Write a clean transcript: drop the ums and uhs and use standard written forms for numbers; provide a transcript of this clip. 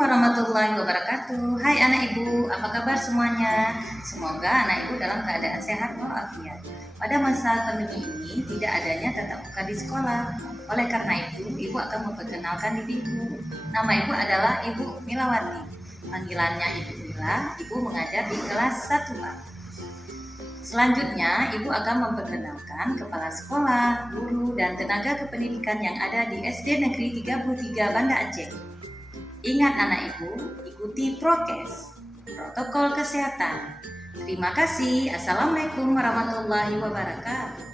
warahmatullahi wabarakatuh. Hai anak ibu, apa kabar semuanya? Semoga anak ibu dalam keadaan sehat walafiat. Pada masa pandemi ini tidak adanya tatap muka di sekolah. Oleh karena itu, ibu akan memperkenalkan diri ibu. Nama ibu adalah Ibu Milawati. Panggilannya Ibu Mila. Ibu mengajar di kelas 1A. Selanjutnya, ibu akan memperkenalkan kepala sekolah, guru, dan tenaga kependidikan yang ada di SD Negeri 33 Banda Aceh. Ingat anak ibu, ikuti prokes, protokol kesehatan. Terima kasih. Assalamualaikum warahmatullahi wabarakatuh.